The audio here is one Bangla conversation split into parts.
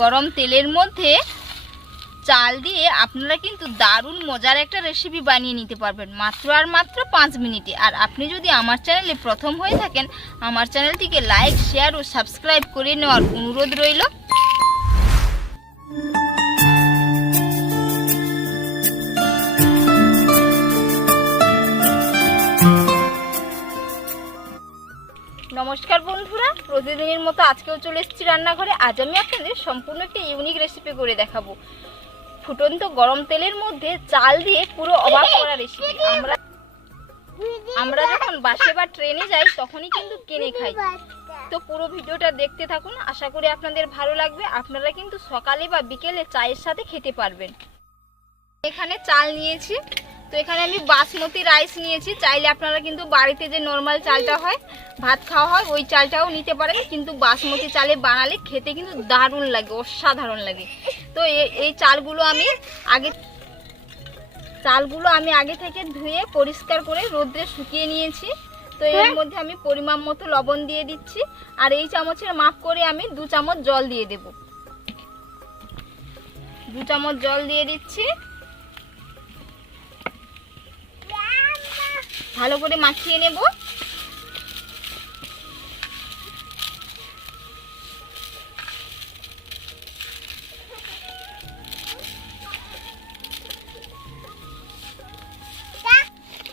গরম তেলের মধ্যে চাল দিয়ে আপনারা কিন্তু দারুণ মজার একটা রেসিপি বানিয়ে নিতে পারবেন। মাত্র আর মাত্র পাঁচ মিনিটে। আর আপনি যদি আমার চ্যানেলে প্রথম হয়ে থাকেন, আমার চ্যানেলটিকে লাইক শেয়ার ও সাবস্ক্রাইব করে নেওয়ার অনুরোধ রইল। প্রতিদিনের মতো আজকেও চলে এসেছি রান্নাঘরে। আজ আমি আপনাদের সম্পূর্ণ একটা ইউনিক রেসিপি করে দেখাবো। ফুটন্ত গরম তেলের মধ্যে চাল দিয়ে পুরো অবাক করা রেসিপি আমরা আমরা যখন বাসে বা ট্রেনে যাই, তখনই কিন্তু কিনে খাই। তো পুরো ভিডিওটা দেখতে থাকুন। আশা করি আপনাদের ভালো লাগবে। আপনারা কিন্তু সকালে বা বিকেলে চায়ের সাথে খেতে পারবেন। এখানে চাল নিয়েছি। তো এখানে আমি বাসমতি রাইস নিয়েছি। চাইলে আপনারা কিন্তু বাড়িতে যে নর্মাল চালটা হয় ভাত খাওয়া হয় ওই চালটাও নিতে পারেন। কিন্তু বাসমতি চালে বানালে খেতে কিন্তু দারুণ লাগে অসাধারণ লাগে। তো এই চালগুলো আমি আগে চালগুলো আমি আগে থেকে ধুয়ে পরিষ্কার করে রোদ্রে শুকিয়ে নিয়েছি। তো এর মধ্যে আমি পরিমাণ মতো লবণ দিয়ে দিচ্ছি। আর এই চামচের মাপ করে আমি দু চামচ জল দিয়ে দেব। দু চামচ জল দিয়ে দিচ্ছি। ভালো করে মাখিয়ে নেব।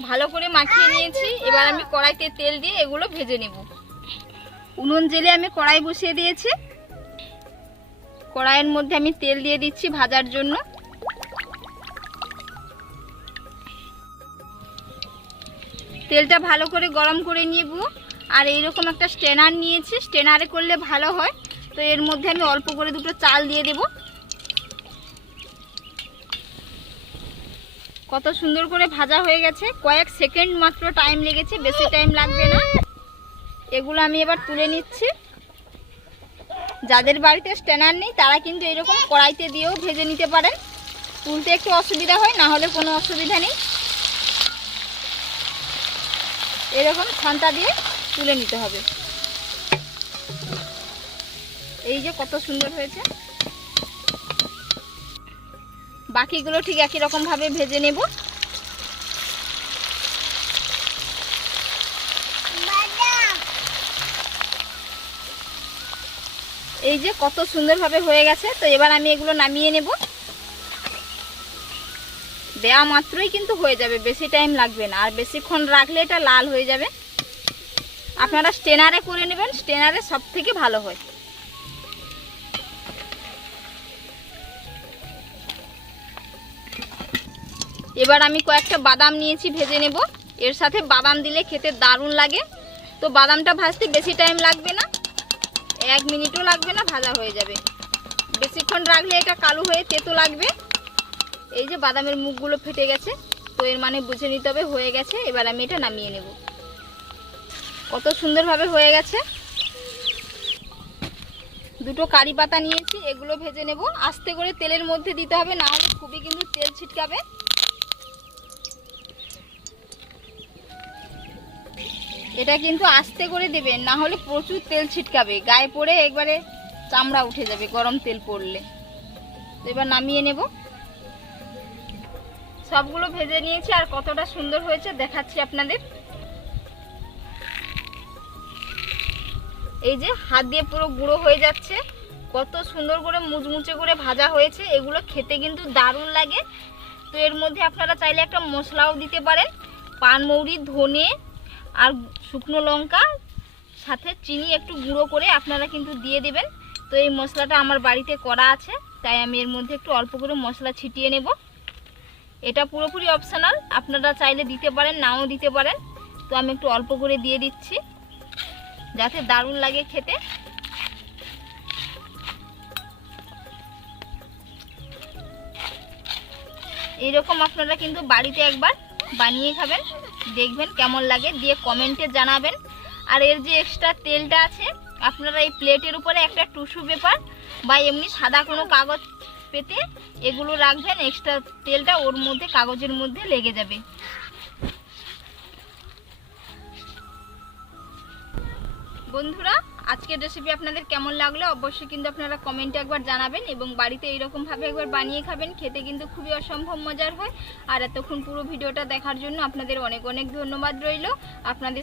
ভালো করে মাখিয়ে নিয়েছি। এবার আমি কড়াইতে তেল দিয়ে এগুলো ভেজে নেব। উনুন জেলে আমি কড়াই বসিয়ে দিয়েছি। কড়াইয়ের মধ্যে আমি তেল দিয়ে দিচ্ছি ভাজার জন্য। তেলটা ভালো করে গরম করে নিব আর এইরকম একটা স্টেনার নিয়েছি স্টেনারে করলে ভালো হয়। তো এর মধ্যে আমি অল্প করে দুটো চাল দিয়ে দেব। কত সুন্দর করে ভাজা হয়ে গেছে। কয়েক সেকেন্ড মাত্র টাইম লেগেছে, বেশি টাইম লাগবে না। এগুলো আমি এবার তুলে নিচ্ছি। যাদের বাড়িতে স্ট্যানার নেই, তারা কিন্তু এরকম কড়াইতে দিয়েও ভেজে নিতে পারেন। তুলতে একটু অসুবিধা হয়, না হলে কোনো অসুবিধা নেই। এরকম ছান্তা দিয়ে তুলে নিতে হবে। এই যে কত সুন্দর হয়েছে। বাকিগুলো ঠিক একই রকম ভাবে ভেজে নেব। এই যে কত সুন্দরভাবে হয়ে গেছে, তো এবার আমি এগুলো নামিয়ে নেব। দেয়া মাত্রই কিন্তু হয়ে যাবে, বেশি টাইম লাগবে না। আর বেশিক্ষণ রাখলে এটা লাল হয়ে যাবে। আপনারা স্টেনারে করে নেবেন, স্টেনারে সব থেকে ভালো হয়। এবার আমি কয়েকটা বাদাম নিয়েছি, ভেজে নেব। এর সাথে বাদাম দিলে খেতে দারুণ লাগে। তো বাদামটা ভাজতে বেশি টাইম লাগবে না। এক মিনিটও লাগবে না, ভাজা হয়ে যাবে। বেশিক্ষণ রাখলে এটা কালো হয়ে তেতো লাগবে। এই যে বাদামের মুখগুলো ফেটে গেছে, তো এর মানে বুঝে নিতে হবে, হয়ে গেছে, এবার আমি এটা নামিয়ে নেব। কত সুন্দরভাবে হয়ে গেছে। দুটো কারি পাতা নিয়েছি, এগুলো ভেজে নেব। আস্তে করে তেলের মধ্যে দিতে হবে, না হলে খুবই কিন্তু তেল ছিটকাবে। এটা কিন্তু আস্তে করে দেবেন না হলে প্রচুর তেল ছিটকাবে। গায়ে পড়ে একবারে চামড়া উঠে যাবে, গরম তেল পড়লে। তো এবার নামিয়ে নেব। সবগুলো ভেজে নিয়েছি আর কতটা সুন্দর হয়েছে দেখাচ্ছি আপনাদের। এই যে হাত দিয়ে পুরো গুঁড়ো হয়ে যাচ্ছে, কত সুন্দর করে মুচমুচে করে ভাজা হয়েছে, এগুলো খেতে কিন্তু দারুণ লাগে। তো এর মধ্যে আপনারা চাইলে একটা মশলাও দিতে পারেন পানমৌরি ধনে আর শুকনো লঙ্কা, সাথে চিনি একটু গুঁড়ো করে আপনারা কিন্তু দিয়ে দেবেন। তো এই মশলাটা আমার বাড়িতে করা আছে, তাই আমি এর মধ্যে একটু অল্প করে মশলা ছিটিয়ে নেব। এটা পুরোপুরি অপশনাল আপনারা চাইলে দিতে পারেন, নাও দিতে পারেন। তো আমি একটু অল্প করে দিয়ে দিচ্ছি, যাতে দারুণ লাগে খেতে। এইরকম আপনারা কিন্তু বাড়িতে একবার বানিয়ে খাবেন, দেখবেন কেমন লাগে, দিয়ে কমেন্টে জানাবেন। আর এর যে এক্সট্রা তেলটা আছে, আপনারা এই প্লেটের উপরে একটা টুসু পেপার বা এমনি সাদা কোনো কাগজ পেতে এগুলো রাখবেন এক্সট্রা তেলটা ওর মধ্যে, কাগজের মধ্যে লেগে যাবে। বন্ধুরা, আজকের রেসিপি আপনাদের কেমন লাগল? অবশ্যই কিন্তু আপনারা কমেন্টে একবার জানাবেন এবং বাড়িতে এইরকমভাবে একবার বানিয়ে খাবেন, খেতে কিন্তু খুবই অসম্ভব মজার হয়। আর এতক্ষণ পুরো ভিডিওটা দেখার জন্য আপনাদের অনেক অনেক ধন্যবাদ রইল। আপনাদের